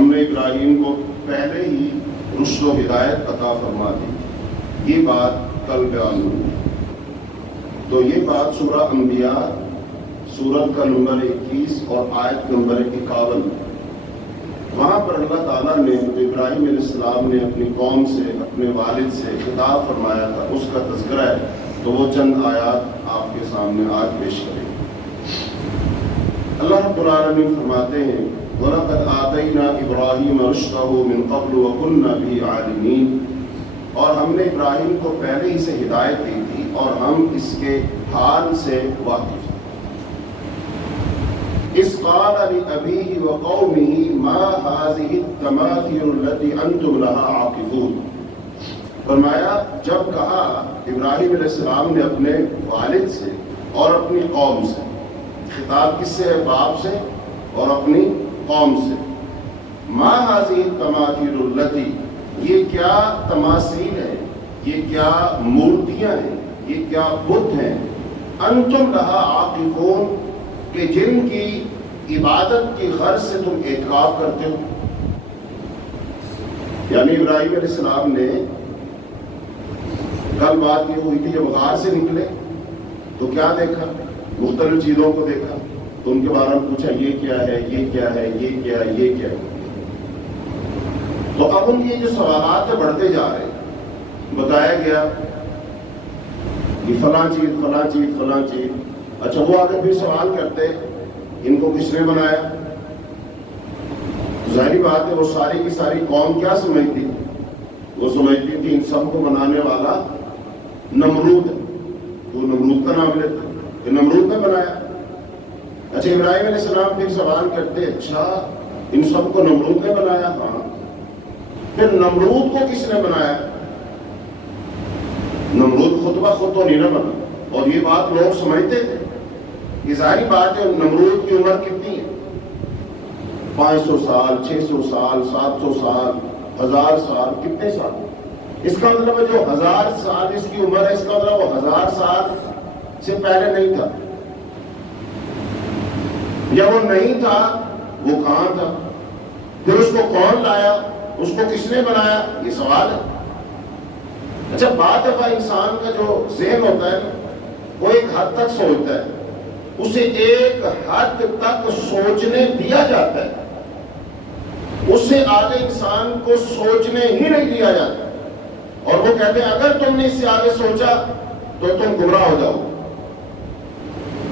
ہم نے ابراہیم کو پہلے ہی رشد و ہدایت عطا فرما دی، یہ بات کل بیان ہوئی۔ تو یہ بات سورہ انبیاء سورت کا نمبر 21 اور آیت نمبر 51، وہاں پر اللہ تعالیٰ نے ابراہیم علیہ السلام نے اپنی قوم سے، اپنے والد سے خطاب فرمایا تھا، اس کا تذکرہ ہے۔ تو وہ چند آیات آپ کے سامنے آج پیش کریں۔ اللہ رب العالمین فرماتے ہیں وَلَقَدْ آتَيْنَا إِبْرَاهِيمَ رُشْدَهُ مِنْ قَبْلُ وَكُنَّا بِهِ عَالِمِينَ، اور ہم نے ابراہیم کو پہلے ہی سے ہدایت دی تھی اور ہم اس کے حال سے واقف تھے۔ إِذْ قَالَ لِأَبِيهِ وَقَوْمِهِ مَا هَٰذِهِ التَّمَاثِيلُ الَّتِي أَنْتُمْ لَهَا عَاكِفُونَ، فرمایا جب کہا ابراہیم علیہ السلام نے اپنے والد سے اور اپنی قوم سے، خطاب کس سے ہے؟ باپ سے اور اپنی قوم سے۔ ما هذه التماثيل التي، یہ کیا تماثیل ہیں، یہ کیا مورتیاں ہیں، یہ کیا بت ہیں، انتم لها عاکفون، کہ جن کی عبادت کی غرض سے تم اعتکاف کرتے ہو۔ یعنی ابراہیم علیہ السلام نے، کل بات یہ ہوئی تھی جب غار سے نکلے تو کیا دیکھا؟ مختلف چیزوں کو دیکھا، تو ان کے بارے میں پوچھا یہ کیا ہے، یہ کیا ہے، یہ کیا ہے، یہ کیا ہے۔ تو اب ان کی جو سوالات بڑھتے جا رہے ہیں، بتایا گیا کہ فلاں چیز فلاں چیز فلاں چیز۔ اچھا وہ آگے پھر سوال کرتے ان کو کس نے بنایا؟ ظاہری بات ہے وہ ساری کی ساری قوم کیا سمجھتی؟ وہ سمجھتی تھی ان سب کو بنانے والا نمرود ہے، وہ نمرود کا نام لیتے کہ نمرود نے بنایا۔ اچھا ابراہیم علیہ السلام پھر سوال کرتے اچھا ان سب کو نمرود نے بنایا؟ ہاں۔ پھر نمرود کو کس نے بنایا؟ نمرود خود بخود تو نہیں نہ بنا، اور یہ بات لوگ سمجھتے تھے۔ یہ ظاہری بات ہے نمرود کی عمر کتنی ہے؟ 500 سال، 600 سال، 700 سال، 1000 سال، کتنے سال؟ اس کا مطلب ہے جو 1000 سال اس کی عمر ہے، اس کا مطلب وہ 1000 سال سے پہلے نہیں تھا، یا وہ نہیں تھا وہ کہاں تھا؟ پھر اس کو کون لایا؟ اس کو کس نے بنایا؟ یہ سوال ہے۔ اچھا بات دفعہ انسان کا جو ذہن ہوتا ہے وہ ایک حد تک سوچتا ہے، اسے ایک حد تک سوچنے دیا جاتا ہے، اس سے آگے انسان کو سوچنے ہی نہیں دیا جاتا، اور وہ کہتے ہیں اگر تم نے اس سے آگے سوچا تو تم گمراہ ہو جاؤ۔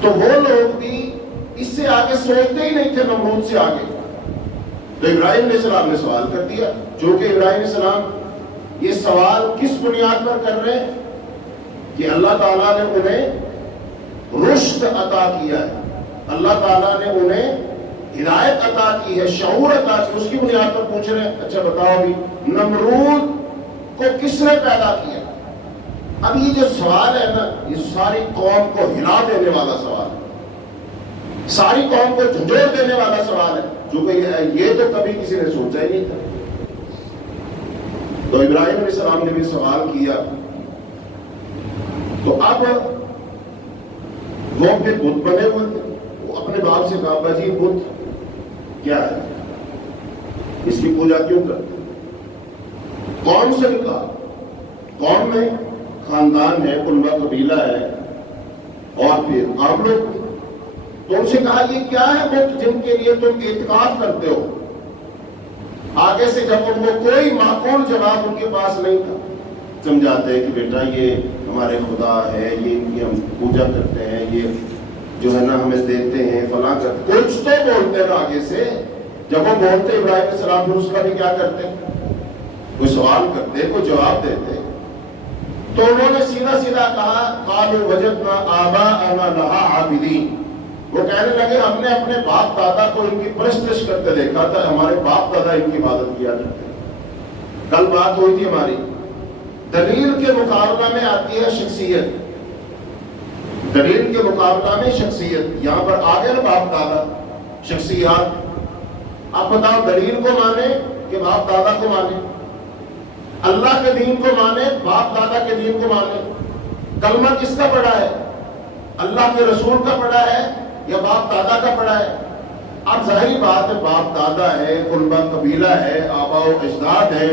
تو وہ لوگ بھی اس سے آگے سوچتے ہی نہیں تھے، نمرود سے آگے۔ تو ابراہیم علیہ السلام نے سوال کر دیا، جو کہ ابراہیم علیہ السلام یہ سوال کس بنیاد پر کر رہے ہیں کہ اللہ تعالیٰ نے انہیں رشد عطا کیا ہے، اللہ تعالیٰ نے انہیں ہدایت عطا کی ہے، شعور عطا کی، اس کی بنیاد پر پوچھ رہے ہیں اچھا بتاؤ ابھی نمرود کو کس نے پیدا کیا؟ اب یہ جو سوال ہے نا، یہ ساری قوم کو ہلا دینے والا سوال ہے، ساری قوم کو جھنجھوڑ دینے والا سوال ہے، جو کہ یہ تو کبھی کسی نے سوچا ہی نہیں تھا۔ تو ابراہیم علیہ السلام نے بھی سوال کیا، تو اب وہ پھر بت بنے ہوئے تھے، وہ اپنے باپ سے کہا باجی بت کیا ہے، اس کی پوجا کیوں کرتے؟ قوم سے بھی کہا، قوم میں خاندان ہے، کنبہ قبیلہ ہے، اور پھر عام لوگ، تو ان سے کہا یہ کیا ہے بت جن کے لیے تم اعتکاف کرتے ہو؟ آگے سے جب ان کو کوئی معقول جواب ان کے پاس نہیں تھا، سمجھاتے ہیں کہ بیٹا یہ ہمارے خدا ہے، یہ ان کی ہم پوجا کرتے ہیں، یہ جو ہے نا ہمیں دیتے ہیں، فلاں کرتے، کچھ تو بولتے ہیں آگے سے۔ جب وہ بولتے ابراہیم علیہ السلام پھر اس کا بھی کیا کرتے؟ کوئی سوال کرتے، کوئی جواب دیتے۔ تو انہوں نے سیدھا سیدھا کہا قالوا وجدنا آباءنا لها عابدین، وہ کہنے لگے ہم نے اپنے باپ دادا کو ان کی پرستش کرتے دیکھا تھا، ہمارے باپ دادا ان کی عبادت کیا کرتے۔ کل بات ہوئی تھی ہماری، دلیل کے مقابلہ میں آتی ہے شخصیت، دلیل کے مقابلہ میں شخصیت، یہاں پر آگے نا باپ دادا، شخصیات۔ آپ بتاؤ دلیل کو مانے کہ باپ دادا کو مانے؟ اللہ کے دین کو مانے، باپ دادا کے دین کو مانے؟ کلمہ کس کا پڑھا ہے؟ اللہ کے رسول کا پڑھا ہے یا باپ دادا کا پڑھا ہے؟ اب ظاہری بات ہے، باپ دادا ہے، کنبہ قبیلہ ہے، آبا و اجداد ہے،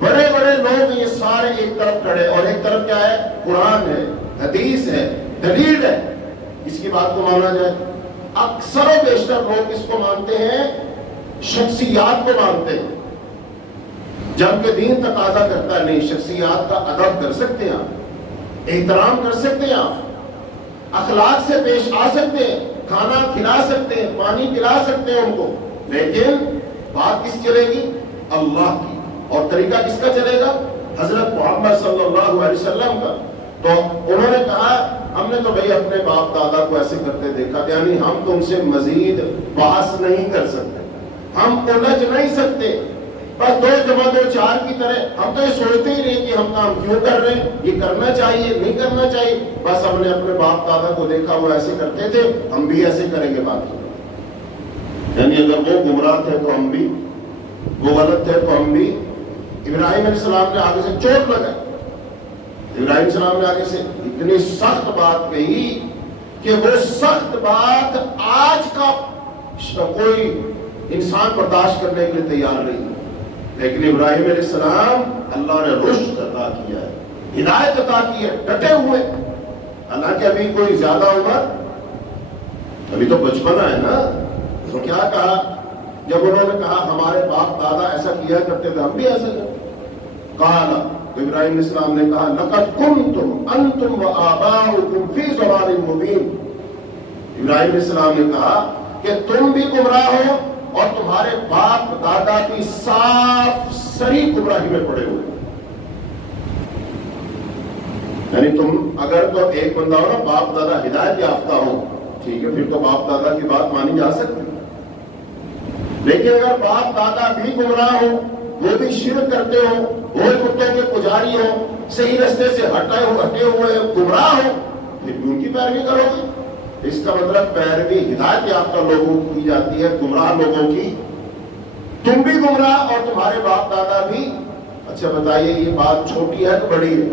بڑے بڑے لوگ، یہ سارے ایک طرف کھڑے، اور ایک طرف کیا ہے؟ قرآن ہے، حدیث ہے، دلیل ہے، اس کی بات کو مانا جائے۔ اکثر و بیشتر لوگ اس کو مانتے ہیں، شخصیات کو مانتے ہیں، جبکہ دین تقاضا کرتا ہے نہیں، شخصیات کا ادب کر سکتے ہیں آپ، احترام کر سکتے ہیں آپ، اخلاق سے پیش آ سکتے ہیں، کھانا کھلا سکتے ہیں، پانی پلا سکتے ہیں ان کو، لیکن بات کس چلے گی؟ اللہ کی، اور طریقہ کس کا چلے گا؟ حضرت محمد صلی اللہ علیہ وسلم کا۔ تو انہوں نے کہا ہم نے تو بھئی اپنے باپ دادا کو ایسے کرتے دیکھا، یعنی ہم تو ان سے مزید بحث نہیں کر سکتے، ہم الجھ نہیں سکتے، بس 2 جمع 2 4 کی طرح ہم تو یہ سوچتے ہی نہیں کہ ہم کام کیوں کر رہے ہیں، یہ کرنا چاہیے نہیں کرنا چاہیے، بس ہم نے اپنے باپ دادا کو دیکھا وہ ایسے کرتے تھے، ہم بھی ایسے کریں گے باقی۔ یعنی اگر وہ گمراہ تھے تو ہم بھی، وہ غلط تھے تو ہم بھی۔ ابراہیم علیہ السلام نے آگے سے چوٹ لگائی، ابراہیم علیہ السلام نے آگے سے اتنی سخت بات کہی کہ وہ سخت بات آج کا کوئی انسان برداشت کرنے کے لیے تیار نہیں، لیکن ابراہیم علیہ السلام اللہ نے رشد عطا کیا ہے، ہدایت عطا کی ہے، ڈٹے ہوئے، حالانکہ ابھی کوئی زیادہ عمر، ابھی تو بچپنا ہے نا۔ تو کیا کہا جب انہوں نے کہا ہمارے باپ دادا ایسا کیا کرتے تھے، ہم بھی ایسا کرتے، قال، ابراہیم علیہ السلام نے کہا لقد کنتم انتم وآباؤکم فی ضلال مبین، ابراہیم علیہ السلام نے کہا کہ تم بھی گمراہ ہو اور تمہارے باپ دادا بھی صاف صریح گمراہی میں پڑے ہوئے۔ یعنی تم اگر تو ایک بندہ ہو نا باپ دادا ہدایت یافتہ ہو، ٹھیک ہے، پھر تو باپ دادا کی بات مانی جا سکتی، لیکن اگر باپ دادا بھی گمراہ ہو، وہ بھی شرک کرتے ہو، وہ کتوں کے پجاری ہو، صحیح رستے سے ہٹے ہوئے گمراہ ہو، پھر بھی ان کی پیروی کرو گے۔ اس کا مطلب پیروی ہدایت یافتہ لوگوں کی کی جاتی ہے، گمراہ لوگوں کی۔ تم بھی گمراہ اور تمہارے باپ دادا بھی۔ اچھا بتائیے یہ بات چھوٹی ہے تو بڑی ہے؟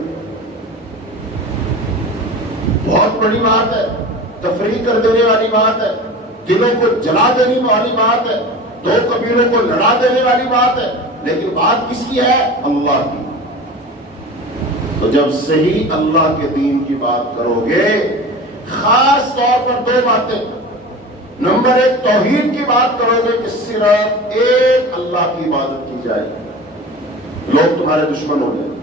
بہت بڑی بات ہے، تفریق کر دینے والی بات ہے، دلوں کو جلا دینے والی بات ہے، 2 قبیلوں کو لڑا دینے والی بات ہے، لیکن بات کس کی ہے؟ اللہ کی۔ تو جب صحیح اللہ کے دین کی بات کرو گے، خاص طور پر 2 باتیں، نمبر 1 توحید کی بات کرو گے کہ صرف ایک اللہ کی عبادت کی جائے، لوگ تمہارے دشمن ہو جائیں،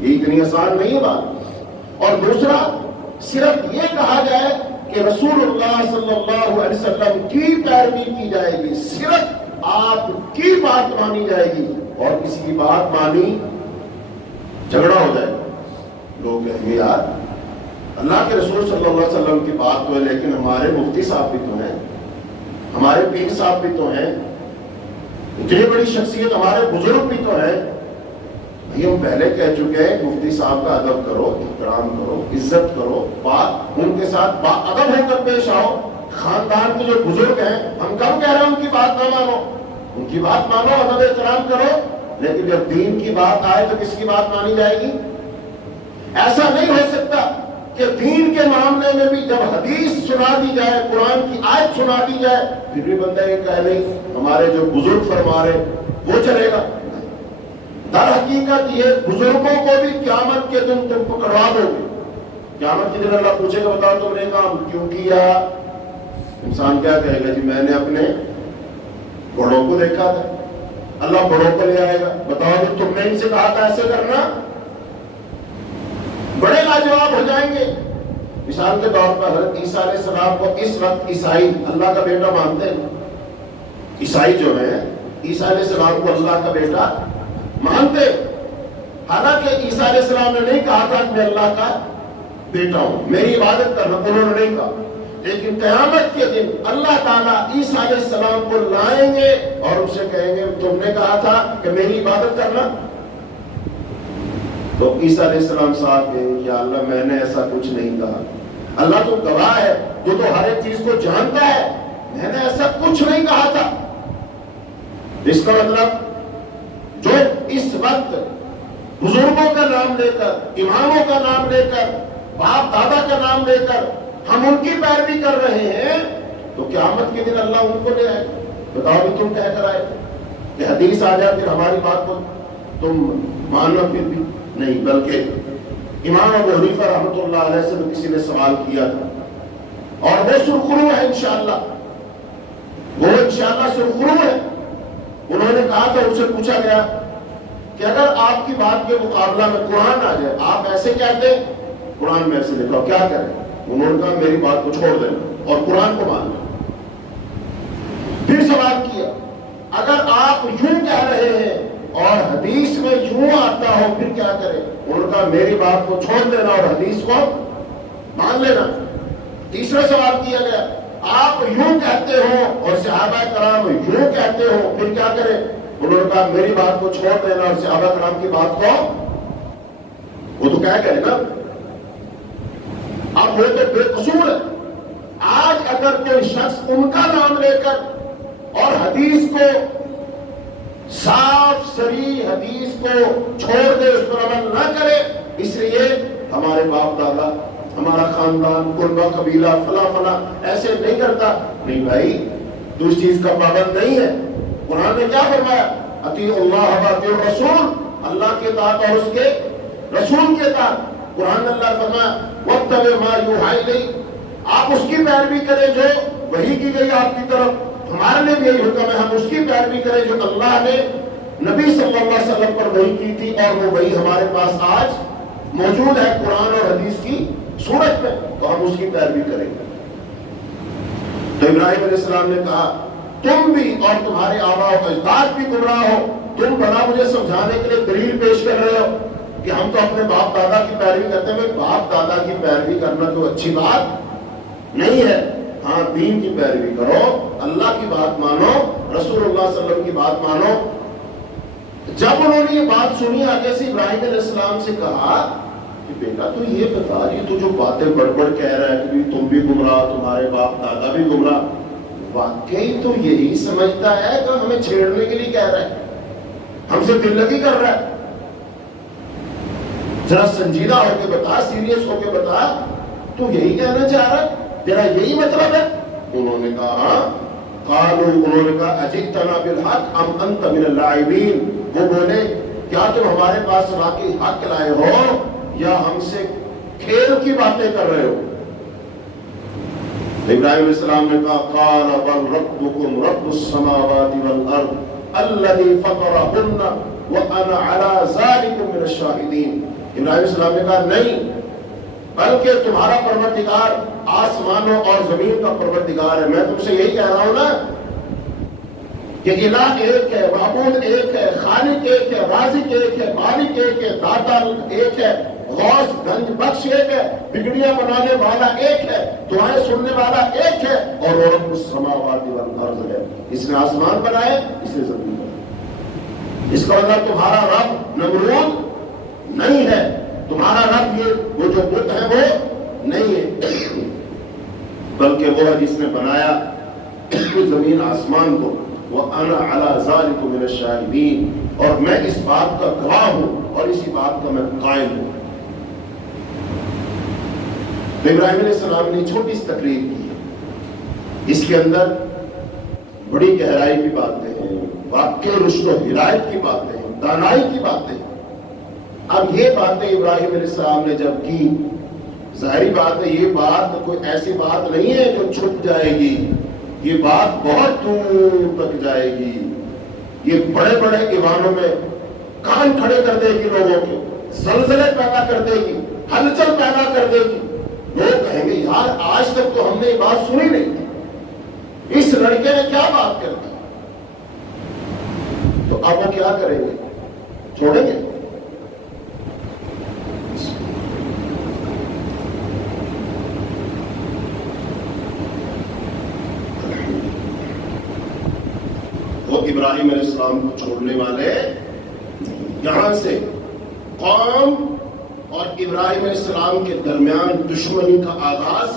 یہ اتنی آسان نہیں ہے بات۔ اور دوسرا صرف یہ کہا جائے کہ رسول اللہ صلی اللہ علیہ وسلم کی پیروی کی جائے گی، صرف آپ کی بات مانی جائے گی، اور کسی کی بات مانی جھگڑا ہو جائے گا۔ لوگ کہیں گے یار اللہ کے رسول صلی اللہ علیہ وسلم کی بات تو ہے، لیکن ہمارے مفتی صاحب بھی تو ہیں، ہمارے پیر صاحب بھی تو ہیں، اتنی بڑی شخصیت ہمارے بزرگ بھی تو ہیں۔ ہم پہلے کہہ چکے ہیں مفتی صاحب کا ادب کرو، احترام کرو، عزت کرو، بات ان کے ساتھ با ادب ہو کر پیش آؤ۔ خاندان کے جو بزرگ ہیں ہم کب کہہ رہے ہیں ان کی بات نہ مانو، ان کی بات مانو، ادب احترام کرو، لیکن جب دین کی بات آئے تو کس کی بات مانی جائے گی؟ ایسا نہیں ہو سکتا کہ دین کے معاملے میں بھی جب حدیث سنا دی جائے، قرآن کی آیت سنا دی جائے، پھر بھی بندہ یہ کہہ نہیں ہمارے جو بزرگ فرما رہے وہ چلے گا۔ در حقیقت یہ بزرگوں کو بھی قیامت کے دن تم پکڑوا دو گے۔ قیامت کے دن اللہ پوچھے گا بتاؤ تم نے کام کیوں کیا؟ انسان کیا کہے گا؟ جی میں نے اپنے بڑوں کو دیکھا تھا۔ اللہ بڑوں کو لے آئے گا، بتاؤ کہ تم نے ان سے کہا تھا ایسے کرنا؟ بڑے لاجواب ہو جائیں گے۔ مثال کے طور پر حضرت عیسیٰ علیہ السلام کو اس وقت عیسائی اللہ کا بیٹا مانتے ہیں، عیسائی جو ہے عیسیٰ علیہ السلام کو اللہ کا بیٹا مانتے، حالانکہ عیسیٰ علیہ السلام نے نہیں کہا تھا کہ میں اللہ کا بیٹا ہوں، میری عبادت کرنا، انہوں نے نہیں کہا، لیکن قیامت کے دن اللہ تعالیٰ عیسیٰ علیہ السلام کو لائیں گے اور ان سے کہیں گے تم نے کہا تھا کہ میری عبادت کرنا؟ تو عیسیٰ علیہ السلام صاحب کہیں گے یا اللہ میں نے ایسا کچھ نہیں کہا، اللہ تو گواہ ہے، جو تو ہر ایک چیز کو جانتا ہے، میں نے ایسا کچھ نہیں کہا تھا۔ اس کا مطلب جو اس وقت بزرگوں کا نام لے کر، اماموں کا نام لے کر، باپ دادا کا نام لے کر ہم ان کی پیروی کر رہے ہیں، تو قیامت کے دن اللہ ان کو لے آئے. بتاؤ بھی تم کہہ کر آئے تھے کہ حدیث آ جائے پھر ہماری بات کو تم ماننا پھر بھی نہیں. بلکہ امام ابو حنیفہ رحمۃ اللہ علیہ سے کسی نے سوال کیا تھا اور وہ سرخرو ہے انشاءاللہ، وہ انشاءاللہ سرخرو ہے. انہوں نے کہا تھا، ان سے پوچھا گیا کہ اگر آپ کی بات کے مقابلہ میں قرآن آ جائے، آپ ایسے کہتے قرآن میں ایسے لکھا، کیا کریں؟ انہوں نے کہا میری بات کو چھوڑ دینا اور قرآن کو مان لینا. پھر سوال کیا اگر آپ یوں کہہ رہے ہیں اور حدیث میں یوں آتا ہو پھر کیا کریں؟ انہوں نے کہا میری بات کو چھوڑ دینا اور حدیث کو مان لینا. تیسرا سوال کیا گیا آپ یوں کہتے ہو اور صحابہ کرام یوں کہتے ہو پھر کیا کریں؟ انہوں نے کہا میری بات کو چھوڑ دینا اور صحابہ کرام کی بات کو. وہ تو کیا کہے نا، اب وہ تو بے قصور ہے. آج اگر کوئی شخص ان کا نام لے کر اور حدیث کو صاف صریح حدیث کو چھوڑ دے، اس پر عمل نہ کرے، اس لیے ہمارے باپ دادا، ہمارا خاندان، قربہ قبیلہ فلاں فلاں ایسے نہیں کرتا، نہیں بھائی تو اس چیز کا پابند نہیں ہے. قرآن نے کیا فرمایا؟ اطیعوا اللہ و اطیعوا الرسول، اللہ کی اطاعت اور اس کے رسول کی اطاعت. قرآن نے اللہ فرمایا واتبع ما یوحی الیک، آپ اس کی پیروی کریں جو وحی کی گئی آپ کی طرف. ہمارے لیے بھی یہی حکم ہے ہم اس کی پیروی کریں جو اللہ نے نبی صلی اللہ علیہ وسلم پر وحی کی تھی، اور وہ وحی ہمارے پاس آج موجود ہے قرآن اور حدیث کی صورت میں، تو ہم اس کی پیروی کریں گے. تو ابراہیم علیہ السلام نے کہا تم بھی اور تمہارے آباء و اجداد بھی گمراہ ہو. تم بڑا مجھے سمجھانے کے لیے دلیل پیش کر رہے ہو کہ ہم تو اپنے باپ دادا کی پیروی کرتے ہیں. باپ دادا کی پیروی کرنا تو اچھی بات نہیں ہے. ہاں دین کی پیروی کرو، اللہ کی بات مانو، رسول اللہ صلی اللہ علیہ وسلم کی بات مانو. جب انہوں نے یہ بات سنی آگے سے ابراہیم علیہ السلام سے کہا کہ بیٹا تو یہ بتا یہ تو جو باتیں بڑبڑ کہہ رہا ہے کہ تم بھی گمراہ، تمہارے باپ دادا بھی گمراہ، واقعی تو یہی سمجھتا ہے کہ ہمیں چھیڑنے کے لیے کہہ رہا ہے، ہم سے دل لگی کر رہا ہے؟ ذرا سنجیدہ ہو کے بتا، سیریس ہو کے بتا، تو یہی کہنا چاہ رہا ہے؟ تیرا یہی مطلب ہے؟ انہوں نے کہا ہاں. قالوا، انہوں نے کہا اجئتنا بالحق ام انت من اللاعبین. وہ بولے کیا تم ہمارے پاس واقعی حق لائے ہو یا ہم سے کھیل کی باتیں کر رہے ہو؟ ابراہیم علیہ السلام نے کہا قال بل ربکم رب السماوات والارض الذی فطرہن وانا علی ذلک من الشاہدین. ابراہیم علیہ السلام نے کہا نہیں، بلکہ تمہارا پروردگار آسمانوں اور زمین کا پروردگار ہے. میں تم سے یہی کہہ رہا ہوں نا کہ الہ ایک ہے، معبود ایک ہے، خالق ایک ہے، رازق ایک ہے، مالک ایک ہے، داتا ایک ہے، غوث گنج بخش ایک ہے، بگڑیاں بنانے والا ایک ہے، دعائیں سننے والا ایک ہے، اور وہ رب السماوات والارض ہے. اس نے آسمان بنائے، اس نے زمین بنائے. اس کا مطلب تمہارا رب نمرود نہیں ہے، تمہارا رب یہ وہ جو بت ہے وہ نہیں ہے، بلکہ وہ ہے جس نے بنایا زمین آسمان کو. وَأَنَا عَلَى ذَلِكُ مِنَ الشَّاهِدِينَ، اور میں اس بات کا گواہ ہوں اور اسی بات کا میں قائل ہوں. تو ابراہیم علیہ السلام نے چھوٹی سی تقریر کی ہے، اس کے اندر بڑی گہرائی کی باتیں ہیں، واقعی رشد و ہدایت کی باتیں ہیں، دانائی کی باتیں ہیں. اب یہ باتیں ابراہیم علیہ السلام نے جب کی، ظاہری بات ہے یہ بات کوئی ایسی بات نہیں ہے جو چھپ جائے گی، یہ بات بہت دور تک جائے گی، یہ بڑے بڑے ایوانوں میں کان کھڑے کر دے گی، لوگوں کے زلزلے پیدا کر دے گی، ہلچل پیدا کر دے گی. لوگ کہیں گے یار آج تک تو ہم نے یہ بات سنی نہیں تھی، اس لڑکے نے کیا بات کر دی. تو اب وہ کیا کریں گے؟ چھوڑیں گے؟ ابراہیم علیہ السلام کو چھوڑنے والے یہاں سے قوم اور ابراہیم علیہ السلام کے درمیان دشمنی کا آغاز.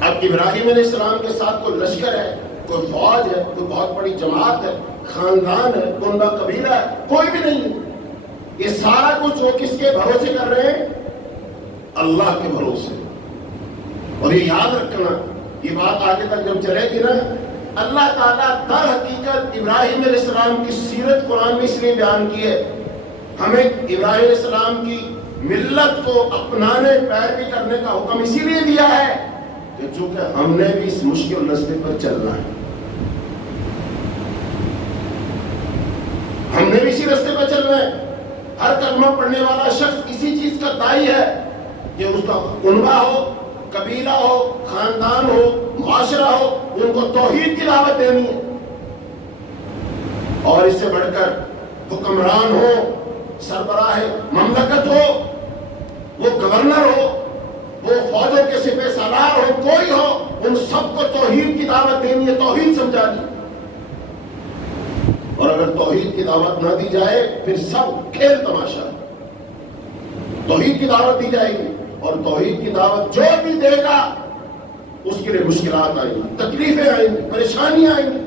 اب ابراہیم علیہ السلام کے ساتھ کوئی لشکر ہے، کوئی فوج ہے، کوئی بہت بڑی جماعت ہے، خاندان ہے، کنبہ قبیلہ ہے، کوئی بھی نہیں ہے. یہ سارا کچھ وہ کس کے بھروسے کر رہے ہیں؟ اللہ کے بھروسے. اور یہ یاد رکھنا، یہ بات آگے تک جب چلے گی نا، اللہ تعالیٰ در حقیقت ابراہیم علیہ السلام کی سیرت قرآن میں اس لیے بیان کی ہے، ہمیں ابراہیم علیہ السلام کی ملت کو اپنانے پیروی کرنے کا حکم اسی لیے دیا ہے کہ چونکہ ہم نے بھی اس مشکل راستے پر چلنا ہے، ہم نے بھی اسی راستے پر چلنا ہے۔ ہر کلمہ پڑھنے والا شخص اسی چیز کا داعی ہے کہ اس کا کنبہ ہو، قبیلہ ہو، خاندان ہو، معاشرہ ہو، ان کو توحید کی دعوت دینی ہے، اور اس سے بڑھ کر حکمران ہو، سربراہ مملکت ہو، وہ گورنر ہو، وہ فوجوں کے سپہ سالار ہو، کوئی ہو، ان سب کو توحید کی دعوت دینی ہے، توحید سمجھانی۔ اور اگر توحید کی دعوت نہ دی جائے پھر سب کھیل تماشا ہے۔ توحید کی دعوت دی جائے گی، اور توحید کی دعوت جو بھی دے گا اس کے لیے مشکلات آئیں گی، تکلیفیں آئیں گی، پریشانیاں آئیں گی،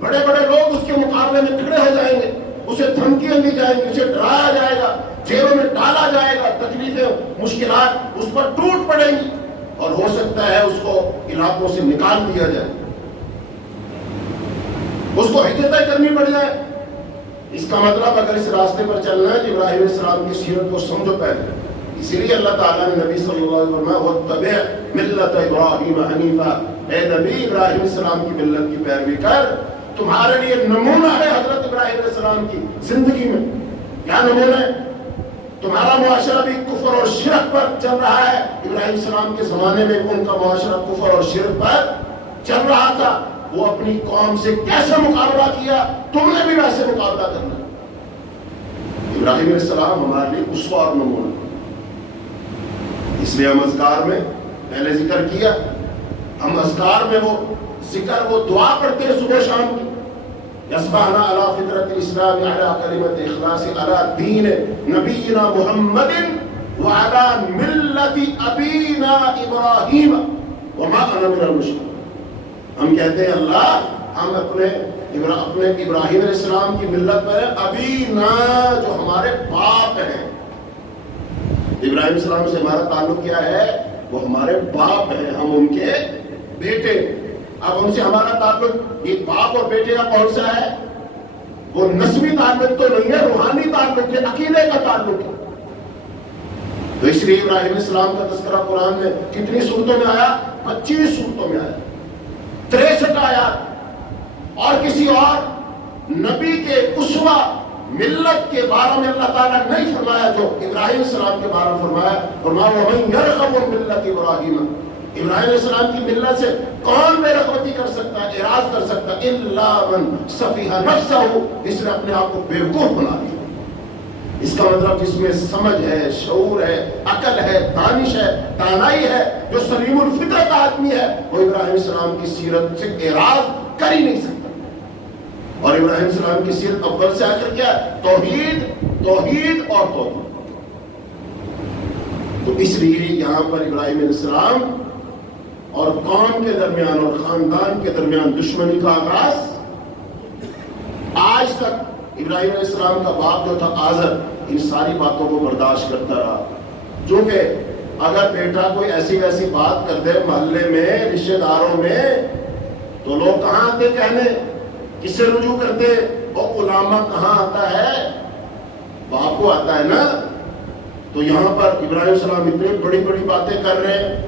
بڑے بڑے لوگ اس کے مقابلے میں کھڑے ہو جائیں گے، اسے دھمکیاں دی جائیں گی، اسے ڈرایا جائے گا، جیلوں میں ڈالا جائے گا، تکلیفیں مشکلات اس پر ٹوٹ پڑیں گی، اور ہو سکتا ہے اس کو علاقوں سے نکال دیا جائے، اس کو ہجرتیں کرنی پڑ جائے۔ اس کا مطلب اگر اس راستے پر چلنا ہے کہ ابراہیم علیہ السلام کی سیرت کو سمجھو پہلے، اسی لیے اللہ تعالیٰ نے نبی صلی اللہ علیہ وسلم فرمایا وَاتَّبِعْ مِلَّةَ إِبْرَاهِيمَ حَنِيفًا، اے نبی ابراہیم علیہ السلام کی ملت کی پیروی کر، تمہارے لیے نمونہ ہے حضرت ابراہیم علیہ السلام کی زندگی میں۔ کیا نمونہ ہے؟ تمہارا معاشرہ بھی کفر اور شرک پر چل رہا ہے، ابراہیم علیہ السلام کے زمانے میں ان کا معاشرہ کفر اور شرک پر چل رہا تھا، وہ اپنی قوم سے کیسے مقابلہ کیا، تم نے بھی ویسے مقابلہ کرنا۔ ابراہیم علیہ السلام ہمارے لیے اسوہ اور نمونہ، اس لیے ہم اذکار میں پہلے ذکر کیا، ہم اذکار میں وہ ذکر، وہ دعا پڑھتے ہیں صبح شام کی، یصبحنا علی فطرت الاسلام علی کلمت اخلاص علی دین نبینا محمد وعلی ملت ابینا ابراہیم وما انا من المشرکین۔ ہم کہتے ہیں اللہ ہم اپنے ابراہیم علیہ السلام کی ملت پر ہیں، ابینا جو ہمارے باپ ہیں۔ ابراہیم علیہ السلام سے ہمارا تعلق کیا ہے؟ وہ ہمارے باپ ہیں، ہم ان کے بیٹے۔ اب ان سے ہمارا تعلق یہ باپ اور بیٹے کا کون سا ہے؟ وہ نسبی تعلق تو نہیں ہے، روحانی تعلق ہے، عقیدے کا تعلق ہے۔ تو اس لیے ابراہیم علیہ السلام کا تذکرہ قرآن میں کتنی صورتوں میں آیا؟ 25 صورتوں میں آیا، 63 آیات۔ اور کسی اور نبی کے اسوہ ملت کے بارے میں اللہ تعالیٰ نے نہیں فرمایا جو ابراہیم علیہ السلام کے بارے میں فرمایا۔ وَمَن يَرْغَبُ مِلَّةِ إِبْرَاهِيمَ، ابراہیم علیہ السلام کی ملت سے کون بے رغبتی کر سکتا ہے، اعراض کر سکتا ہے؟ إِلَّا مَن سَفِهَ نَفْسَهُ، جس نے اپنے آپ کو بیوقوف بنا دیا۔ اس کا مطلب جس میں سمجھ ہے، شعور ہے، عقل ہے، دانش ہے، دانائی ہے، جو سلیم الفطرت آدمی ہے، وہ ابراہیم علیہ السلام کی سیرت سے اعراض کر ہی نہیں سکتا۔ اور ابراہیم علیہ السلام کی سیرت اول سے آ کر کیا؟ توحید، توحید اور توحید۔ تو اس لیے یہاں پر ابراہیم علیہ السلام اور قوم کے درمیان اور خاندان کے درمیان دشمنی کا آغاز آج تک ابراہیم علیہ السلام کا باپ جو تھا آزر، ان ساری باتوں کو برداشت کرتا رہا، چونکہ اگر بیٹا کوئی ایسی ویسی بات کر دے محلے میں، رشتہ داروں میں، تو لوگ کہاں آتے کہنے، کس سے رجوع کرتے؟ اور علامہ کہاں آتا ہے؟ باپ کو آتا ہے نا۔ تو یہاں پر ابراہیم علیہ السلام اتنی بڑی بڑی باتیں کر رہے ہیں،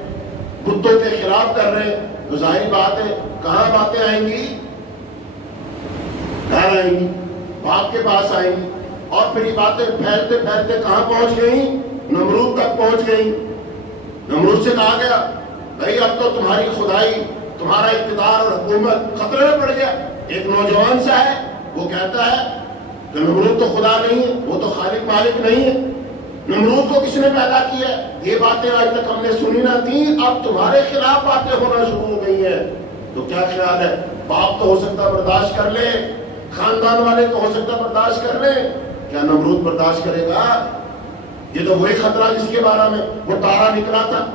کتوں کے خلاف کر رہے ہیں، تو ظاہری بات ہے کہاں باتیں آئیں گی؟ گھر آئیں گی، باپ کے پاس آئیں گی، اور پھر یہ باتیں پھیلتے پھیلتے کہاں پہنچ گئیں؟ نمرود تک پہنچ گئیں۔ نمرود سے کہا گیا بھائی اب تو تمہاری خدائی، تمہارا اقتدار اور حکومت خطرے میں پڑ گیا۔ ایک نوجوان سا ہے، وہ کہتا ہے کہ نمرود تو خدا نہیں ہے، وہ تو خالق مالک نہیں ہے، نمرود کو کس نے پیدا کیا؟ یہ باتیں آج تک ہم نے سنی نہ تھیں، اب تمہارے خلاف باتیں ہونا شروع ہو گئی ہیں۔ تو کیا خیال ہے؟ باپ تو ہو سکتا برداشت کر لے، خاندان والے تو ہو سکتا برداشت کر لیں، کیا نمرود برداشت کرے گا؟ یہ تو وہی خطرہ جس کے بارے میں وہ تارا نکلا تھا،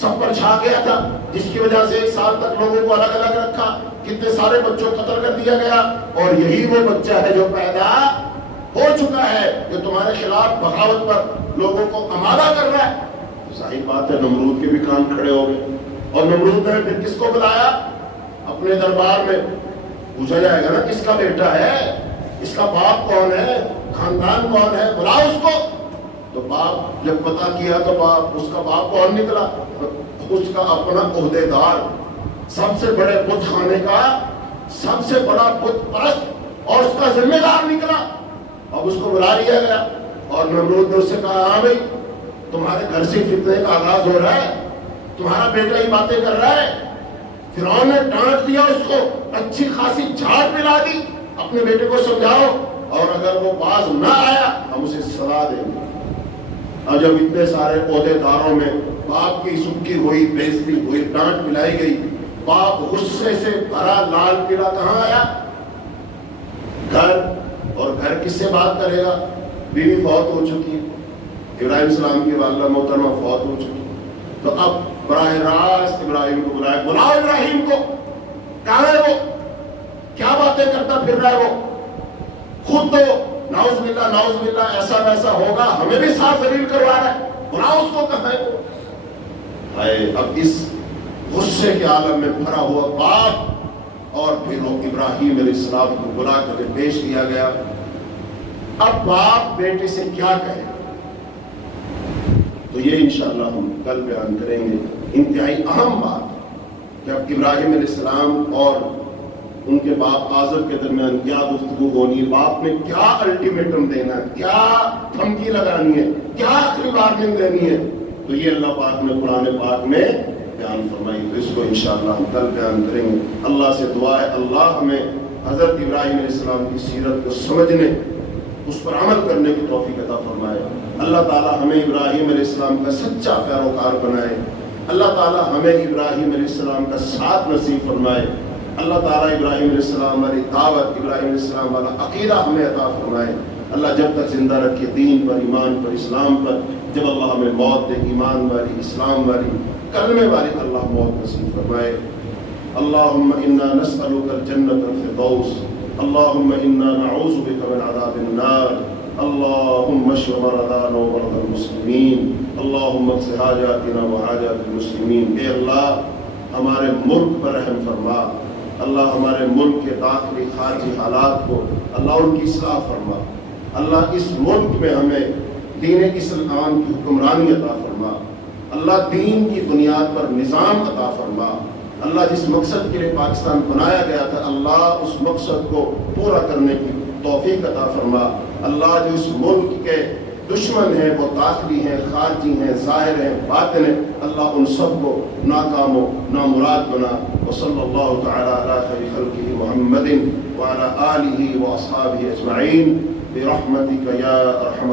سب پر چھا گیا تھا، جس کی وجہ سے 1 سال تک لوگوں کو الگ الگ رکھا، کتنے سارے بچوں کو قتل کر دیا گیا، اور یہی وہ بچہ ہے جو پیدا ہو چکا ہے، جو تمہارے خلاف بغاوت پر لوگوں کو آمادہ کر رہا ہے۔ تو ظاہر بات ہے نمرود کے بھی کان کھڑے ہو گئے، اور نمرود نے پھر کس کو بلایا اپنے دربار میں؟ پوچھا جائے گا نا کس کا بیٹا ہے، اس کا باپ کون ہے، خاندان کون ہے، بلاؤ اس کو۔ تو باپ جب پتہ کیا تو اس کا باپ کون نکلا؟ اس کا اپنا عہدے دار، سب سے بڑے بت خانے کا سب سے بڑا بت پرست اور اس کا ذمہ دار نکلا۔ اب اس کو بلا لیا گیا اور نمرود نے اس سے کہا ہاں بھائی تمہارے گھر سے فتنے کا آغاز ہو رہا ہے، تمہارا بیٹا ہی باتیں کر رہا ہے۔ فرعون نے ڈانٹ دیا اس کو، اچھی خاصی جھاڑ پلا دی، اپنے بیٹے کو سمجھاؤ اور اگر وہ باز نہ آیا ہم اسے سزا دیں گے۔ اور جب اتنے سارے عہدے داروں میں باپ کی سبکی ہوئی، بےعزتی ہوئی، ڈانٹ پلائی گئی، باپ غصے سے بھرا لال پیلا کہاں آیا؟ گھر۔ اور گھر کس سے بات کرے گا؟ بیوی فوت ہو چکی ہے، ابراہیم السلام کی والدہ محترمہ فوت ہو چکی ہے۔ تو اب براہ راست ابراہیم کو بلایا، بلاؤ ابراہیم کو، کہاں ہے وہ؟ کیا باتیں کرتا پھر رہا ہے وہ؟ خود تو نعوذ باللہ ایسا ویسا ہوگا، ہمیں بھی ساتھ ذلیل کروا رہا ہے، بلاؤ اس کو، کہاں ہے وہ؟ اب اس غصے کے عالم میں بھرا ہوا باپ، اور پھر ابراہیم علیہ السلام کو بلا کر پیش کیا گیا۔ اب باپ بیٹے سے کیا کہے؟ تو یہ انشاءاللہ ہم کل بیان کریں گے۔ انتہائی اہم بات، جب ابراہیم علیہ السلام اور ان کے باپ آزر کے درمیان کیا گفتگو ہونی ہے، باپ نے کیا الٹیمیٹم دینا ہے، کیا دھمکی لگانی ہے، کیا آخری وارننگ دینی ہے، تو یہ اللہ پاک نے قرآن پاک میں بیان فرمائی۔ تو اس کو انشاءاللہ ہم کل بیان کریں گے۔ اللہ سے دعا ہے اللہ ہمیں حضرت ابراہیم علیہ السلام کی سیرت کو سمجھنے، اس پر عمل کرنے کی توفیق عطا فرمائے۔ اللہ تعالی ہمیں ابراہیم علیہ السلام کا سچا پیروکار بنائے۔ اللہ تعالی ہمیں ابراہیم علیہ السلام کا ساتھ نصیب فرمائے۔ اللہ تعالی ابراہیم علیہ السلام والی دعوت، ابراہیم علیہ السلام والا عقیدہ ہمیں عطا فرمائے۔ اللہ جب تک زندہ رکھے دین پر، ایمان پر، اسلام پر، جب اللہ ہمیں موت دے ایمان والی، اسلام والی، کلمے والی، اللہ موت نصیب فرمائے۔ اللہم انا نسألک الجنة الفردوس، اللہم انا نعوذ بک من عذاب النار، اللہم اشف مرضانا ومرضى المسلمین، اللہم اقض حاجاتنا وحاجات المسلمین۔ اے اللہ ہمارے ملک پر رحم فرما، اللہ ہمارے ملک کے داخلی خارجی حالات کو اللہ ان کی اصلاح فرما، اللہ اس ملک میں ہمیں دین اسلام کی حکمرانی عطا فرما، اللہ دین کی بنیاد پر نظام عطا فرما، اللہ جس مقصد کے لیے پاکستان بنایا گیا تھا اللہ اس مقصد کو پورا کرنے کی توفیق عطا فرما۔ اللہ جو اس ملک کے دشمن ہیں، وہ داخلی ہیں، خارجی ہیں، ظاہر ہیں، باطن ہیں، اللہ ان سب کو ناکام و نامراد بنا۔ وصلی اللہ تعالی علی خیر خلقہ محمد وعلی آلہ واصحابہ اجمعین برحمتک یا ارحم